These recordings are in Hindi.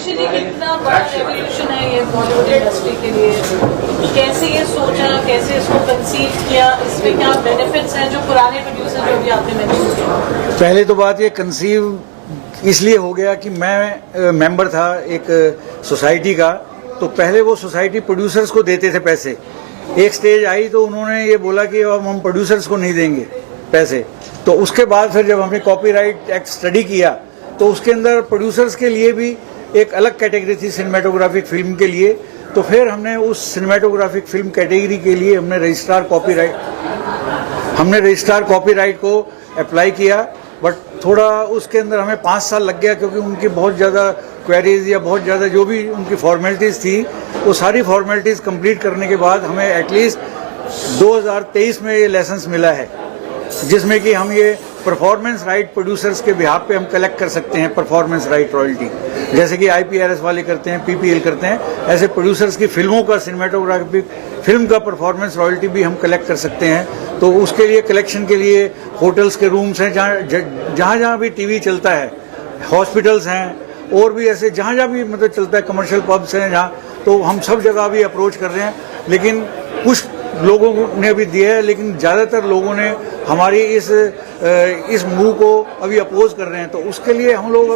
ऋषि जी कितना बड़ा रेवोल्यूशन है ये बॉलीवुड इंडस्ट्री के लिए, कैसे ये सोचा, कैसे इसको कंसीव किया, इसमें क्या बेनिफिट्स हैं जो पुराने प्रोड्यूसर जो भी आपने मेंशन किया? पहले तो बात ये कंसीव इसलिए हो गया कि मैं मेंबर था एक सोसाइटी का, तो पहले वो सोसाइटी प्रोड्यूसर्स को देते थे पैसे। एक स्टेज आई तो उन्होंने ये बोला कि अब हम प्रोड्यूसर्स को नहीं देंगे पैसे। तो उसके बाद फिर जब हमने कॉपीराइट एक्ट स्टडी किया तो उसके अंदर प्रोड्यूसर्स के लिए भी एक अलग कैटेगरी थी सिनेमेटोग्राफिक फिल्म के लिए। तो फिर हमने उस सिनेमेटोग्राफिक फिल्म कैटेगरी के लिए हमने रजिस्ट्रार कॉपीराइट को अप्लाई किया। बट थोड़ा उसके अंदर हमें 5 साल लग गया, क्योंकि उनकी बहुत ज़्यादा क्वेरीज या बहुत ज़्यादा जो भी उनकी फॉर्मेलिटीज़ थी वो सारी फॉर्मेलिटीज़ कंप्लीट करने के बाद हमें एटलीस्ट 2023 में ये लाइसेंस मिला है, जिसमें कि हम ये परफॉर्मेंस राइट प्रोड्यूसर्स के बिहाफ पे हम कलेक्ट कर सकते हैं परफॉर्मेंस राइट रॉयल्टी, जैसे कि IPRS वाले करते हैं, PPL करते हैं। ऐसे प्रोड्यूसर्स की फिल्मों का सिनेमेटोग्राफिक फिल्म का परफॉर्मेंस रॉयल्टी भी हम कलेक्ट कर सकते हैं। तो उसके लिए कलेक्शन के लिए होटल्स के रूम्स हैं, जहाँ भी टीवी चलता है, हॉस्पिटल्स हैं, और भी ऐसे जहाँ भी मतलब चलता है, कमर्शियल पब्स हैं जहाँ, तो हम सब जगह भी अप्रोच कर रहे हैं। लेकिन कुछ लोगों ने भी दिया है, लेकिन ज़्यादातर लोगों ने हमारी इस मूव को अभी अपोज कर रहे हैं। तो उसके लिए हम लोग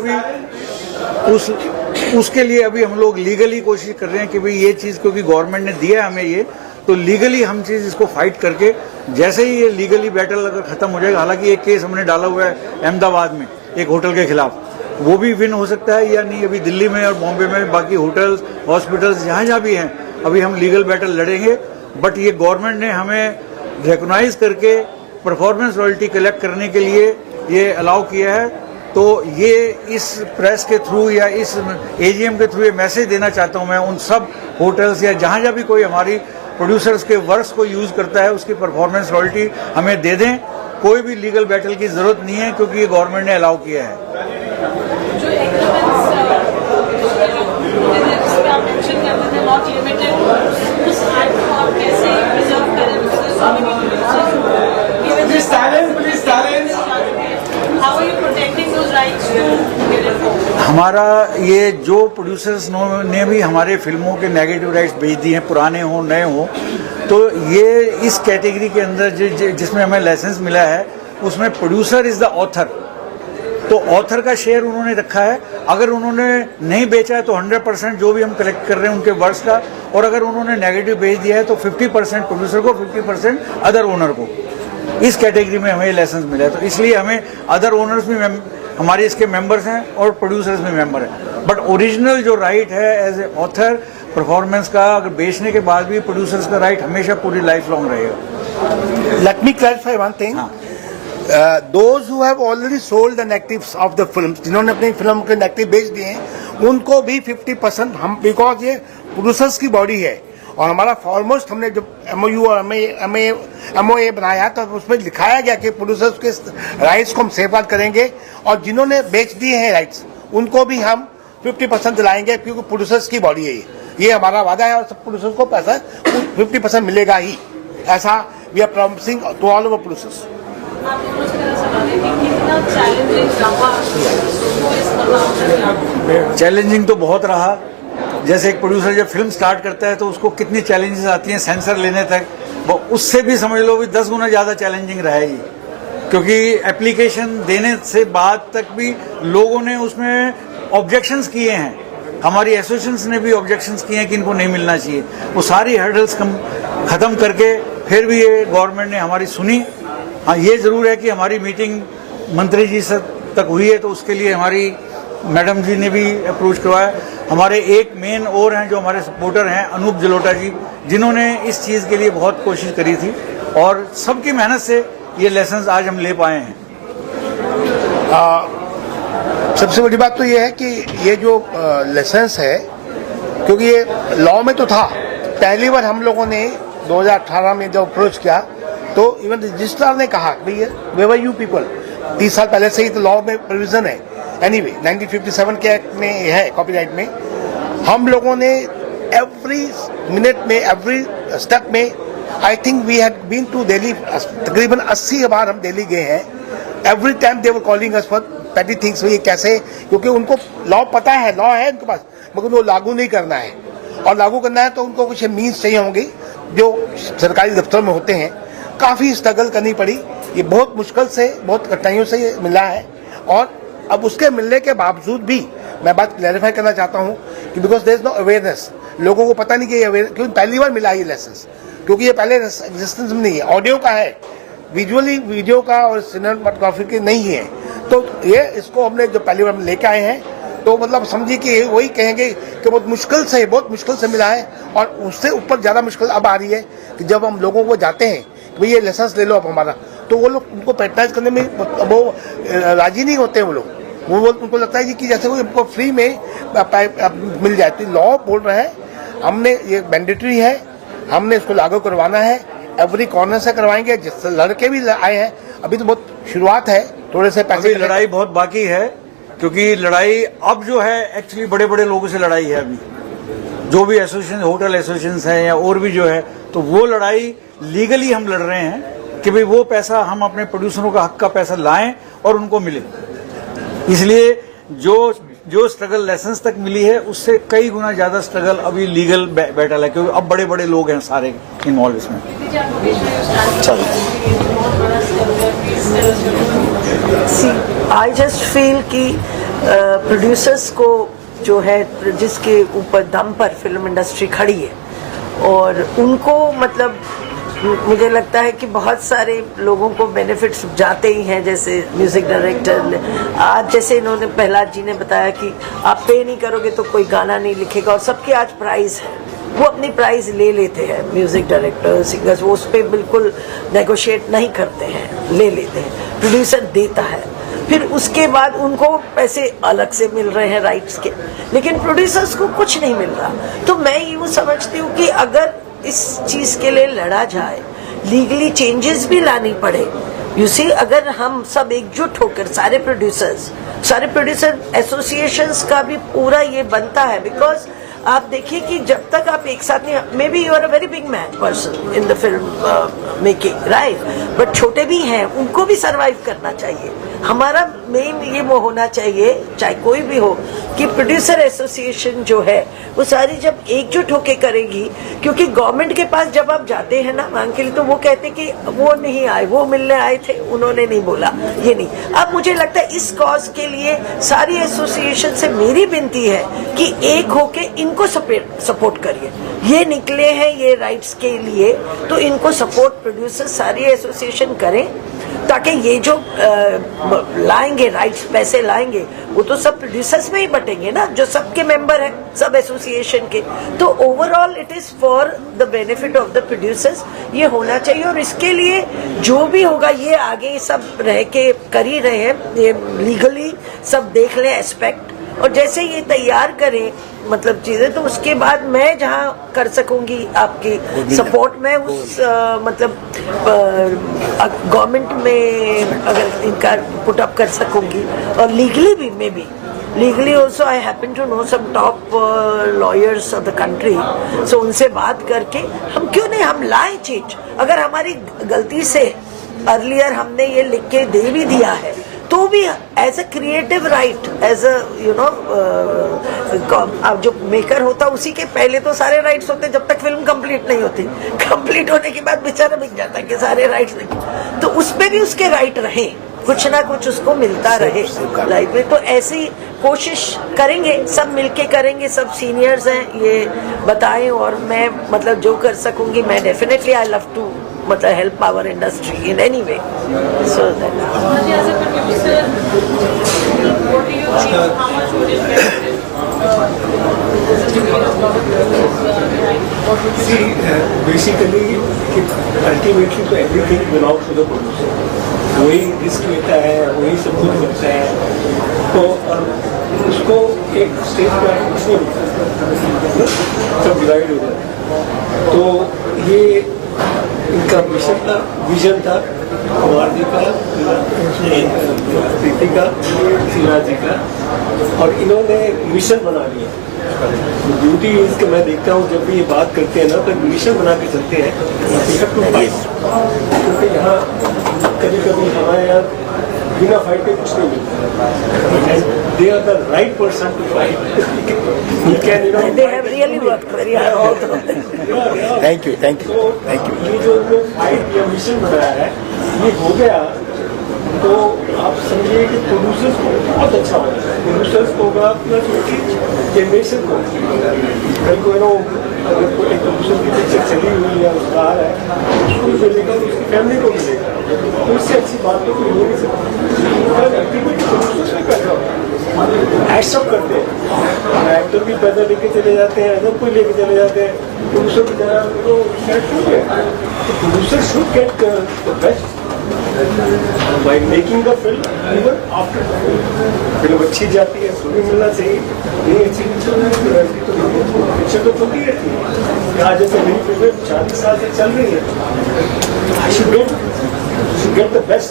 अभी लीगली कोशिश कर रहे हैं कि भाई ये चीज़, क्योंकि गवर्नमेंट ने दिया है हमें ये, तो लीगली हम चीज़ इसको फाइट करके, जैसे ही ये लीगली बैटल अगर खत्म हो जाएगा, हालांकि एक केस हमने डाला हुआ है अहमदाबाद में एक होटल के खिलाफ, वो भी विन हो सकता है या नहीं, अभी दिल्ली में और बॉम्बे में, बाकी होटल्स हॉस्पिटल्स जहाँ भी हैं, अभी हम लीगल बैटल लड़ेंगे। बट ये गवर्नमेंट ने हमें रिकॉग्नाइज करके परफॉर्मेंस रॉयल्टी कलेक्ट करने के लिए ये अलाउ किया है। तो ये इस प्रेस के थ्रू या इस AGM के थ्रू ये मैसेज देना चाहता हूँ मैं उन सब होटल्स या जहाँ भी कोई हमारी प्रोड्यूसर्स के वर्क्स को यूज़ करता है, उसकी परफॉर्मेंस रॉयल्टी हमें दे दें। कोई भी लीगल बैटल की जरूरत नहीं है, क्योंकि ये गवर्नमेंट ने अलाउ किया है। हमारा ये जो प्रोड्यूसर्स ने भी हमारे फिल्मों के नेगेटिव राइट्स भेज दिए हैं, पुराने हो नए हो, तो ये इस कैटेगरी के अंदर जिसमें हमें लाइसेंस मिला है, उसमें प्रोड्यूसर इज द ऑथर। तो ऑथर का शेयर उन्होंने रखा है। अगर उन्होंने नहीं बेचा है तो 100% जो भी हम कलेक्ट कर रहे हैं उनके वर्क्स का, और अगर उन्होंने नेगेटिव भेज दिया है तो 50% प्रोड्यूसर को, 50% अदर ओनर को। इस कैटेगरी में हमें लाइसेंस मिला है, तो इसलिए हमें अदर ओनर्स भी हमारे इसके मेंबर्स हैं और प्रोड्यूसर्स भी मेंबर हैं। बट ओरिजिनल जो राइट है एज ए ऑथर परफॉर्मेंस का, अगर बेचने के बाद भी प्रोड्यूसर्स का राइट हमेशा पूरी लाइफ लॉन्ग रहेगा। Let me clarify one thing, those who have already sold the negatives of the films, जिन्होंने अपनी फिल्म के नेगेटिव बेच दिए हैं, उनको भी 50% हम, बिकॉज ये प्रोड्यूसर्स की बॉडी है और हमारा फॉरमोस्ट हमने जब MOU और MOA बनाया तो उसमें दिखाया गया कि प्रोड्यूसर्स के राइट्स को हम सेफगार्ड करेंगे, और जिन्होंने बेच दिए हैं राइट्स उनको भी हम 50% दिलाएंगे, क्योंकि प्रोड्यूसर्स की बॉडी है ये हमारा वादा है, और सब प्रोड्यूसर्स को पैसा 50% मिलेगा ही, ऐसा we are promising to all over producers. Challenging तो बहुत रहा। जैसे एक प्रोड्यूसर जब फिल्म स्टार्ट करता है तो उसको कितनी चैलेंजेस आती हैं सेंसर लेने तक, वो उससे भी समझ लो भी 10 गुना ज़्यादा चैलेंजिंग रहा है ये, क्योंकि एप्लीकेशन देने से बाद तक भी लोगों ने उसमें ऑब्जेक्शंस किए हैं, हमारी एसोसिएशंस ने भी ऑब्जेक्शंस किए हैं कि इनको नहीं मिलना चाहिए। वो सारी हर्डल्स ख़त्म करके फिर भी ये गवर्नमेंट ने हमारी सुनी। हाँ, ये ज़रूर है कि हमारी मीटिंग मंत्री जी से तक हुई है, तो उसके लिए हमारी मैडम जी ने भी अप्रोच करवाया। हमारे एक मेन और हैं जो हमारे सपोर्टर हैं, अनूप जलोटा जी, जिन्होंने इस चीज़ के लिए बहुत कोशिश करी थी, और सबकी मेहनत से ये लाइसेंस आज हम ले पाए हैं। सबसे बड़ी बात तो ये है कि ये जो लाइसेंस है, क्योंकि ये लॉ में तो था, पहली बार हम लोगों ने 2018 में जब अप्रोच किया तो इवन रजिस्ट्रार ने कहा भैया वेवर यू पीपल, 30 साल पहले से ही तो लॉ में प्रोविजन है। एनीवे 1957 के एक्ट में है, कॉपीराइट में हम लोगों ने एवरी मिनट में, एवरी स्टेप में, I think we had been to Delhi, तकरीबन 80 बार हम दिल्ली गए हैं। Every time they were calling us for petty things. ये कैसे, क्योंकि उनको लॉ पता है, लॉ है उनके पास, मगर वो लागू नहीं करना है, और लागू करना है तो उनको कुछ मीन्स चाहिए होंगे जो सरकारी दफ्तर में होते हैं। काफ़ी स्ट्रगल करनी पड़ी, ये बहुत मुश्किल से, बहुत कठिनाइयों से ये मिला है, और अब उसके मिलने के बावजूद भी मैं बात क्लैरिफाई करना चाहता हूँ कि because there is no awareness, लोगों को पता नहीं कि ये क्योंकि पहली बार मिला ये लाइसेंस, क्योंकि ये पहले एग्जिस्टेंस में नहीं है, ऑडियो का है, विजुअली वीडियो का और सिनेमाटोग्राफी के नहीं है। तो ये इसको हमने जो पहली बार लेके आए हैं, तो मतलब समझिए कि वही कहेंगे कि बहुत मुश्किल से मिला है, और उससे ऊपर ज़्यादा मुश्किल अब आ रही है कि जब हम लोगों को जाते हैं कि भाई ये लाइसेंस ले लो आप हमारा, तो वो लोग उनको पैट्रनाइज करने में वो राजी नहीं होते। वो लोग उनको लगता है कि जैसे वो उनको फ्री में मिल जाए। तो लॉ बोल रहा है हमने ये मैंडेटरी है, हमने इसको लागू करवाना है, एवरी कॉर्नर से करवाएंगे। जिससे लड़के भी आए हैं, अभी तो बहुत शुरुआत है, थोड़े से पैसे, लड़ाई बहुत बाकी है, क्योंकि लड़ाई अब जो है एक्चुअली बड़े बड़े लोगों से लड़ाई है। अभी जो भी एसोसिएशन, होटल एसोसिएशन है या और भी जो है, तो वो लड़ाई लीगली हम लड़ रहे हैं कि भाई वो पैसा हम अपने प्रोड्यूसरों का हक का पैसा लाएं और उनको मिले। इसलिए जो स्ट्रगल लाइसेंस तक मिली है उससे कई गुना ज्यादा स्ट्रगल अभी लीगल बैटल है, क्योंकि अब बड़े बड़े लोग हैं सारे इन्वॉल्व इसमें। आई जस्ट फील कि प्रोड्यूसर्स को जो है, जिसके ऊपर दम पर फिल्म इंडस्ट्री खड़ी है, और उनको मतलब मुझे लगता है कि बहुत सारे लोगों को बेनिफिट्स जाते ही हैं। जैसे म्यूजिक डायरेक्टर, आज जैसे इन्होंने प्रहलाद जी ने बताया कि आप पे नहीं करोगे तो कोई गाना नहीं लिखेगा, और सबके आज प्राइस है, वो अपनी प्राइस ले लेते हैं। म्यूजिक डायरेक्टर, सिंगर्स, वो उस पर बिल्कुल नेगोशिएट नहीं करते हैं, ले लेते हैं। प्रोड्यूसर देता है, फिर उसके बाद उनको पैसे अलग से मिल रहे हैं राइट्स के, लेकिन प्रोड्यूसर्स को कुछ नहीं मिल रहा। तो मैं यूँ समझती हूँ कि अगर इस चीज के लिए लड़ा जाए, लीगली चेंजेस भी लानी पड़े। यू सी, अगर हम सब एकजुट होकर सारे प्रोड्यूसर एसोसिएशंस का भी पूरा ये बनता है, बिकॉज आप देखिए कि जब तक आप एक साथ नहीं, may be you are a very big man person in the film making, right, but छोटे भी हैं, उनको भी सरवाइव करना चाहिए। हमारा मेन ये वो होना चाहिए, चाहे कोई भी हो, कि प्रोड्यूसर एसोसिएशन जो है वो सारी जब एकजुट होके करेगी, क्योंकि गवर्नमेंट के पास जब आप जाते हैं ना मांग के लिए, तो वो कहते कि वो नहीं आए, वो मिलने आए थे, उन्होंने नहीं बोला, ये नहीं। अब मुझे लगता है इस कॉज के लिए सारी एसोसिएशन से मेरी विनती है कि एक होके इनको सपोर्ट करिए। ये निकले हैं ये राइट्स के लिए, तो इनको सपोर्ट प्रोड्यूसर सारी एसोसिएशन करें, ताकि ये जो लाएंगे राइट्स, पैसे लाएंगे, वो तो सब प्रोड्यूसर्स में ही बटेंगे ना, जो सबके मेंबर हैं सब एसोसिएशन के। तो overall it is for the benefit of the producers, ये होना चाहिए। और इसके लिए जो भी होगा, ये आगे सब रह के कर ही रहे हैं, ये लीगली सब देख लें एस्पेक्ट, और जैसे ये तैयार करें मतलब चीजें, तो उसके बाद मैं जहाँ कर सकूंगी आपकी सपोर्ट में उस मतलब गवर्नमेंट में अगर इनका पुट अप कर सकूंगी, और लीगली भी maybe legally also I happen to know some top lawyers of the country, so उनसे बात करके हम क्यों नहीं हम लाएं चेंज। अगर हमारी गलती से अर्लियर हमने ये लिख के दे भी दिया है, तो भी as a creative right, as a you know, अब जो मेकर होता उसी के पहले तो सारे राइट्स होते जब तक फिल्म कंप्लीट नहीं होती। कंप्लीट होने के बाद बेचारा बिक जाता है कि सारे राइट्स नहीं, तो उसपे भी उसके राइट रहे, कुछ ना कुछ उसको मिलता रहे लाइफ में। तो ऐसी कोशिश करेंगे, सब मिलके करेंगे, सब सीनियर्स हैं ये बताएं, और मैं मतलब जो कर सकूंगी मैं डेफिनेटली आई लव टू मतलब help our industry in any way, so basically ultimately तो everything belongs to the producer, वही रिस्क लेता है, वही सब कुछ करता है, तो उसको एक स्टेज पर कुछ नहीं सब डिवाइड हो जाता है। तो ये इनका विजन था कुमार जी का, प्रीति का, शिवराज जी का, और इन्होंने मिशन बना लिया। ब्यूटी इसके मैं देखता हूँ जब भी ये बात करते हैं ना, तो मिशन बना के चलते हैं, क्योंकि यहाँ कभी कभी हमारे यहाँ बिना फाइट के कुछ नहीं मिलता है। they are the right person to fight. You can, you know, They have really worked very hard, all of them. Thank you तो ये जो फाइट या मिशन बनाया है ये हो गया तो आप समझिए कि प्रोड्यूसर्स को बहुत अच्छा होगा, प्रोड्यूसर्स को होगा प्लस उनकी जनरेशन को कल को नो अगर कोई एक प्रोड्यूसर की पिक्चर चली हुई है उसका आ रहा है उसको भी मिलेगा तो उसकी फैमिली को मिलेगा तो इससे अच्छी बात तो कोई हो नहीं सकती प्रोड्यूसर्स भी पैसा होगा एक्सेप्ट करते हैं एक्टर भी पैसा लेके चले जाते हैं सब कोई लेके चले जाते हैं प्रोड्यूसर की तरह तो सेट हो गया तो producer should get the best by making the film even after the film. Film अच्छी जाती है उसको भी मिलना चाहिए नहीं अच्छी पिक्चर तो चलती रहती है यहाँ जैसे मेरी फिल्म 40 साल से चल रही है I should get the best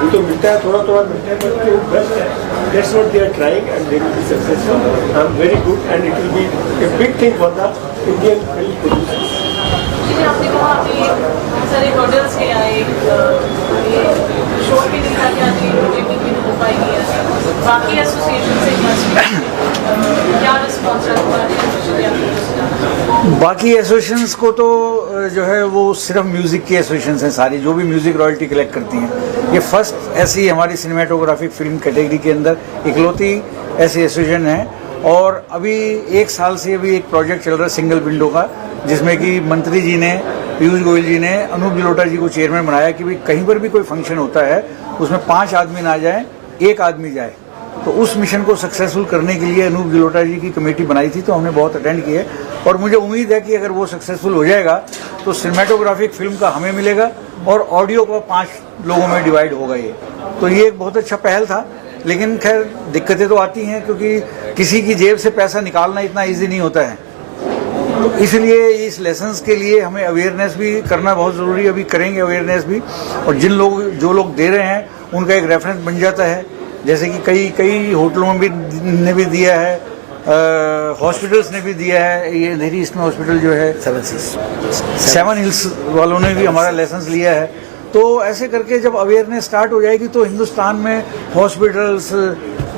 वो तो मिलता है थोड़ा थोड़ा मिलता है but वो बेस्ट है that's what they are trying and they will be successful I'm very good and it will be a big thing for the Indian film producers. जी आपने कहा अभी बहुत सारे हर्डल्स के आए ये शो भी नहीं था कि आज ये प्रोजेक्टिंग भी नहीं हो पाएगी बाकी एसोसिएशन से क्या रिस्पॉन्स रहा बाकी एसोसिएशंस को तो जो है वो सिर्फ म्यूजिक की एसोसिएशंस हैं सारी जो भी म्यूजिक रॉयल्टी कलेक्ट करती हैं ये फर्स्ट ऐसी हमारी सिनेमेटोग्राफिक फिल्म कैटेगरी के अंदर इकलौती ऐसी एसोसिएशन है और अभी एक साल से अभी एक प्रोजेक्ट चल रहा है सिंगल विंडो का जिसमें कि मंत्री जी ने पीयूष गोयल जी ने अनूप जलोटा जी को चेयरमैन बनाया कि भाई कहीं पर भी कोई फंक्शन होता है उसमें 5 आदमी ना जाए 1 आदमी जाए तो उस मिशन को सक्सेसफुल करने के लिए अनूप जलोटा जी की कमेटी बनाई थी तो हमने बहुत अटेंड किए और मुझे उम्मीद है कि अगर वो सक्सेसफुल हो जाएगा तो सिनेमेटोग्राफिक फिल्म का हमें मिलेगा और ऑडियो का 5 लोगों में डिवाइड होगा ये तो ये एक बहुत अच्छा पहल था लेकिन खैर दिक्कतें तो आती हैं क्योंकि किसी की जेब से पैसा निकालना इतना ईजी नहीं होता है इसलिए इस लेसन्स के लिए हमें अवेयरनेस भी करना बहुत ज़रूरी है अभी करेंगे अवेयरनेस भी और जो लोग दे रहे हैं उनका एक रेफरेंस बन जाता है जैसे कि कई होटलों में भी ने भी दिया है हॉस्पिटल्स ने भी दिया है ये नेहरू ईस्टर्न हॉस्पिटल जो है 7 हिल्स वालों ने भी हमारा लाइसेंस लिया है तो ऐसे करके जब अवेयरनेस स्टार्ट हो जाएगी तो हिंदुस्तान में हॉस्पिटल्स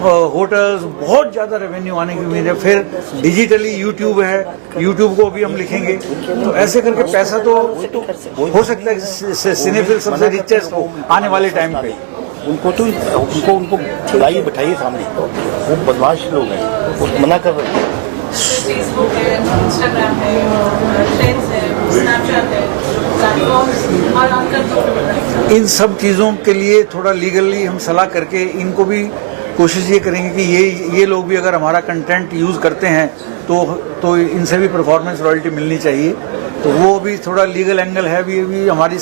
होटल्स बहुत ज़्यादा रेवेन्यू आने की उम्मीद है फिर डिजिटली यूट्यूब है यूट्यूब को भी हम लिखेंगे तो ऐसे करके पैसा तो हो सकता है सिनेफिल सबसे रिचेस्ट हो आने वाले टाइम पे उनको बुलाइए बैठाइए सामने वो बदमाश लोग हैं वो मना कर रहे हैं फेसबुक है इंस्टाग्राम है ट्रेंड्स है स्नैपचैट है प्लेटफॉर्म्स और आजकल इन सब चीज़ों के लिए थोड़ा लीगली हम सलाह करके इनको भी कोशिश ये करेंगे कि ये लोग भी अगर हमारा कंटेंट यूज़ करते हैं तो इनसे भी परफॉर्मेंस रॉयल्टी मिलनी चाहिए तो वो भी थोड़ा लीगल एंगल है भी हमारी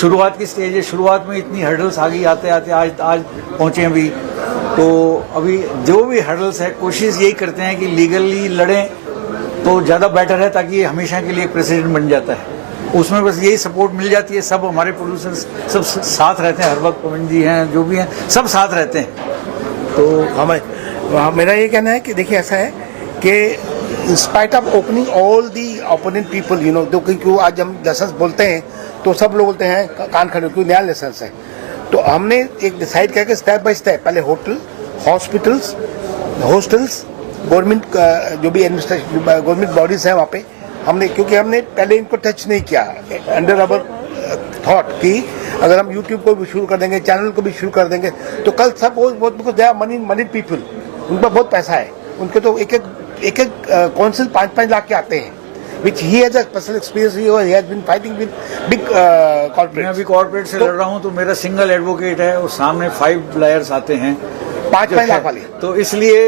शुरुआत की स्टेज है शुरुआत में इतनी हर्डल्स आ गई आते आते आज पहुँचे अभी तो अभी जो भी हर्डल्स है कोशिश यही करते हैं कि लीगली लड़ें तो ज़्यादा बेटर है ताकि ये हमेशा के लिए एक प्रेसिडेंट बन जाता है उसमें बस यही सपोर्ट मिल जाती है सब हमारे प्रोड्यूसर्स सब साथ रहते हैं हर वक्त पवन जी हैं जो भी हैं सब साथ रहते हैं तो मेरा ये कहना है कि देखिए ऐसा है कि in spite of opening all the opponent people you know क्योंकि आज हम लाइसेंस बोलते हैं तो सब लोग बोलते हैं कान खड़े क्योंकि नया लाइसेंस है तो हमने एक डिसाइड किया कि स्टेप बाय स्टेप पहले होटल हॉस्पिटल्स हॉस्टल्स गवर्नमेंट जो भी एडमिनिस्ट्रेशन गवर्नमेंट बॉडीज हैं वहाँ पे क्योंकि हमने पहले इनको टच नहीं किया अंडर अवर थॉट कि अगर हम यूट्यूब को भी शुरू कर देंगे चैनल को भी शुरू कर देंगे तो कल सब बहुत दे आर मनी पीपल उन पर बहुत पैसा है उनके तो एक काउंसिल 5-5 लाख के आते हैं which he has a personal experience he has been fighting with big corporates मैं अभी कॉर्पोरेट से लड़ रहा हूँ तो मेरा सिंगल एडवोकेट है और सामने 5 लायर्स आते हैं 5 लाख वाले तो इसलिए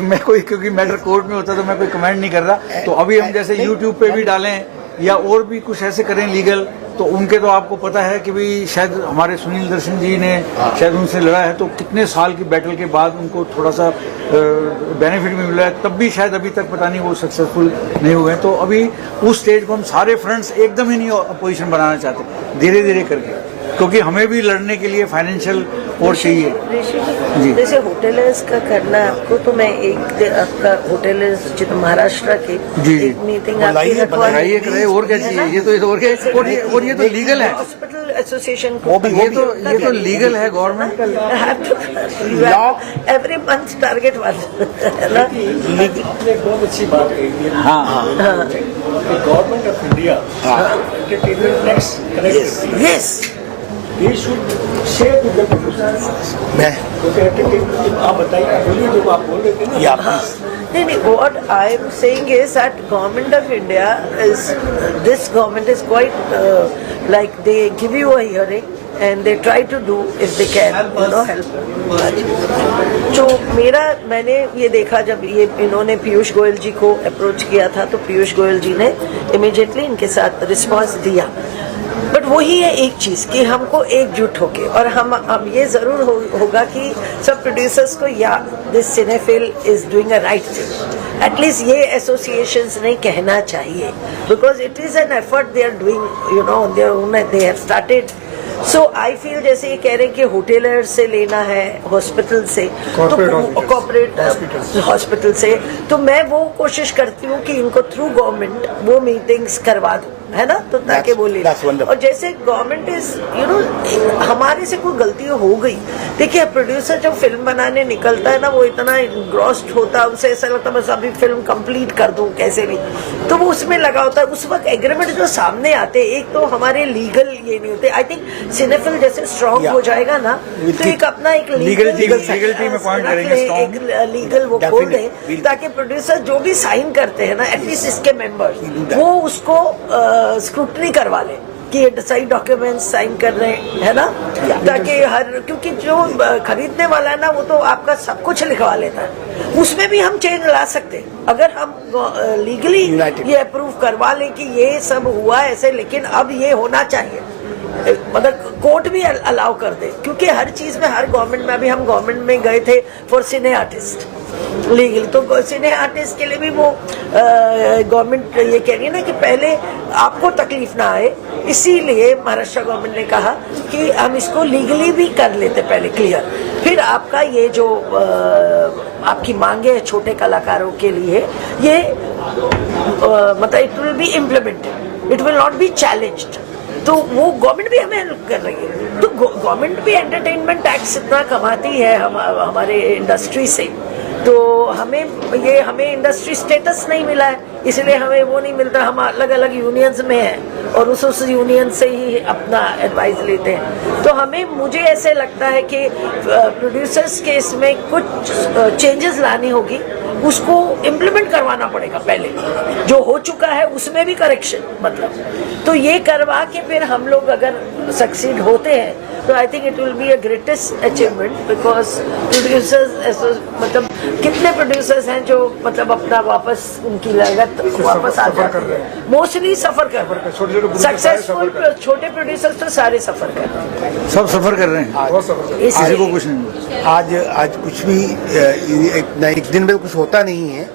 मैं क्योंकि मैटर कोर्ट में होता तो मैं कोई कमेंट नहीं कर रहा तो अभी हम जैसे यूट्यूब पे भी डालें या और भी कुछ ऐसे करें लीगल तो उनके तो आपको पता है कि भाई शायद हमारे सुनील दर्शन जी ने शायद उनसे लड़ा है तो कितने साल की बैटल के बाद उनको थोड़ा सा बेनिफिट भी मिला है तब भी शायद अभी तक पता नहीं वो सक्सेसफुल नहीं हुए तो अभी उस स्टेज को हम सारे फ्रंट्स एकदम ही नहीं अपोजिशन बनाना चाहते धीरे धीरे करके क्योंकि हमें भी लड़ने के लिए फाइनेंशियल और चाहिए जी जैसे होटलर्स का करना आपको तो मैं आपका होटलर्स जित महाराष्ट्र के जी एक मीटिंग कराइए और क्या चाहिए ये तो और ये तो लीगल है हॉस्पिटल एसोसिएशन वो भी- ये तो लीगल है, government every month target one है ना। आपने एक बहुत अच्छी बात कही है। हाँ government of India entertainment tax collect करती है। Yes They should share with the producers. मैं क्योंकि entertainment आप बताइए, बोलिए जो आप बोल रहे थे ना। या नहीं, what I am saying is that government of India is, this government is quite like they give you a hearing and they try to do if they can, help. जो मैंने ये देखा जब ये इन्होंने पीयूष गोयल जी को अप्रोच किया था, तो पीयूष गोयल जी ने इमीडिएटली इनके साथ रिस्पांस दिया। बट वही है एक चीज कि हमको एकजुट होके, और हम अब ये जरूर होगा कि सब प्रोड्यूसर्स को, या this cinephile is doing a right thing, at least ये एसोसिएशंस नहीं कहना चाहिए, because it is an effort they are doing, you know, they have started. So I feel जैसे ये कह रहे हैं कि होटेलर से लेना है, हॉस्पिटल से, कॉर्पोरेट हॉस्पिटल से, तो मैं वो कोशिश करती हूँ कि इनको थ्रू गवर्नमेंट वो मीटिंग्स करवा दूँ, है ना, तो ताकि बोले। और जैसे गवर्नमेंट इज, यू नो, हमारे से कोई गलती हो गई, देखिए प्रोड्यूसर जब फिल्म बनाने निकलता है ना, वो इतना इंग्रॉस्ड होता है, उसे ऐसा लगता है बस अभी फिल्म कंप्लीट कर दूं कैसे भी, तो वो उसमें लगा होता है। उस वक्त एग्रीमेंट जो सामने आते, एक तो हमारे लीगल ये नहीं होते। आई थिंक सिनेफिल जैसे स्ट्रॉन्ग हो जाएगा ना, तो एक अपना एक लीगल में पॉइंट करेंगे, एक लीगल वो खोल दें, ताकि प्रोड्यूसर जो भी साइन करते हैं ना, एटलीस्ट इसके मेंबर्स वो उसको स्क्रूटनी करवा ले कि ये सही डॉक्यूमेंट्स साइन कर रहे हैं, है ना, ताकि क्योंकि जो खरीदने वाला है ना, वो तो आपका सब कुछ लिखवा लेता है, उसमें भी हम चेंज ला सकते हैं अगर हम लीगली ये अप्रूव करवा लें कि ये सब हुआ ऐसे, लेकिन अब ये होना चाहिए, मतलब कोर्ट भी अलाउ कर दे, क्योंकि हर चीज में, हर गवर्नमेंट में, अभी हम गवर्नमेंट में गए थे फॉर सिने आर्टिस्ट लीगल, तो सिने आर्टिस्ट के लिए भी वो गवर्नमेंट ये कह रही है ना कि पहले आपको तकलीफ ना आए, इसीलिए महाराष्ट्र गवर्नमेंट ने कहा कि हम इसको लीगली भी कर लेते पहले क्लियर, फिर आपका ये जो आपकी मांगे है छोटे कलाकारों के लिए, ये मतलब it will be implemented, it will not be challenged, तो वो गवर्नमेंट भी हमें हेल्प कर रही है। तो गवर्नमेंट भी एंटरटेनमेंट टैक्स इतना कमाती है हमारे इंडस्ट्री से, तो हमें इंडस्ट्री स्टेटस नहीं मिला है, इसलिए हमें वो नहीं मिलता। हम अलग अलग यूनियंस में हैं और उस यूनियन से ही अपना एडवाइस लेते हैं। तो मुझे ऐसे लगता है कि प्रोड्यूसर्स के इसमें कुछ चेंजेस लानी होगी, उसको इम्प्लीमेंट करवाना पड़ेगा पहले, जो हो चुका है उसमें भी करेक्शन, मतलब तो ये करवा के फिर हम लोग अगर सक्सीड होते हैं तो I think it will be a greatest achievement, because producers, मतलब कितने प्रोड्यूसर्स हैं जो मतलब अपना वापस उनकी लागत वापस आ जाती है, मोस्टली सफर कर, सक्सेसफुल छोटे प्रोड्यूसर्स तो सारे सफर कर रहे हैं, सब सफर कर रहे हैं, किसी को कुछ नहीं। आज कुछ भी एक दिन में कुछ होता नहीं है।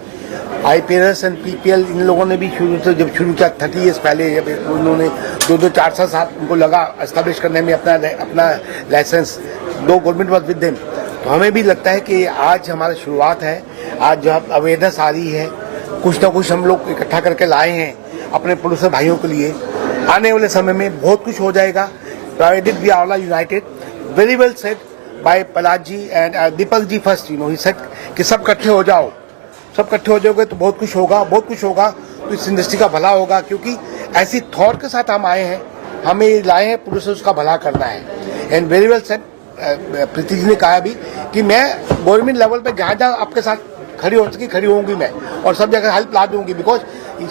IPRS एंड PPL इन लोगों ने भी जब शुरू किया 30 ईयर्स पहले, जब उन्होंने 2-4 साल उनको लगा एस्टेब्लिश करने में अपना licence, 2 government was with them, तो हमें भी लगता है कि आज हमारी शुरुआत है। आज जब अवेयरनेस आ रही है, कुछ ना कुछ हम लोग इकट्ठा करके लाए हैं अपने प्रोड्यूसर भाइयों के लिए, आने वाले समय में बहुत कुछ हो जाएगा, provided we are all united. Very well said by Palash ji and Deepak ji first, you know, he said कि सब इकट्ठे हो जाओ, सब इकट्ठे हो जाओगे तो बहुत कुछ होगा, बहुत कुछ होगा, तो इस इंडस्ट्री का भला होगा, क्योंकि ऐसी थॉट के साथ हम आए हैं, हमें लाए हैं प्रोड्यूसर्स का भला करना है। And very well said Preeti ji ने कहा भी कि मैं गवर्नमेंट लेवल पे जहाँ जहाँ आपके साथ खड़ी हो सकी खड़ी होंगी मैं, और सब जगह हेल्प ला दूंगी, because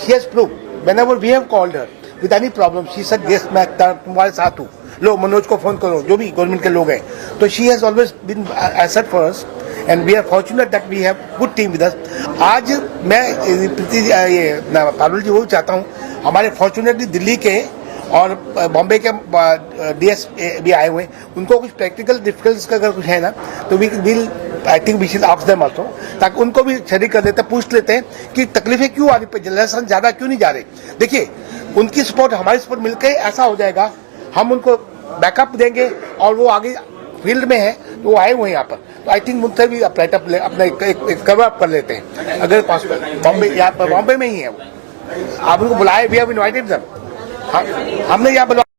she has prove whenever we have called her with any problem, she said yes मैं तुम्हारे साथ हूँ, लो मनोज को फोन करो, जो भी गवर्नमेंट के लोग हैं, तो she has always been asset for us and we are fortunate that we have good team with us. आज मैं प्रीति ये पारुल जी वो चाहता हूँ, हमारे फॉर्चुनेटली दिल्ली के और बॉम्बे के DS भी आए हुए, उनको कुछ प्रैक्टिकल डिफिकल्टीज का अगर कुछ है ना, तो I think we should ask them also, ताकि उनको भी शरीक कर देते, पूछ लेते हैं कि तकलीफें क्यों आ रही, जनरेशन ज्यादा क्यों नहीं जा रही। देखिए उनकी सपोर्ट हमारी सपोर्ट मिलकर ऐसा हो जाएगा, हम उनको बैकअप देंगे और वो आगे फील्ड में है तो वो आए हुए हैं यहाँ पर, तो आई थिंक मुझसे भी अपना एक कवर अप कर लेते हैं अगर पॉसिबल। बॉम्बे यहाँ पर बॉम्बे में ही है वो, आप उनको बुलाए, वी हैव इनवाइटेड देम, हमने यहाँ बुलवा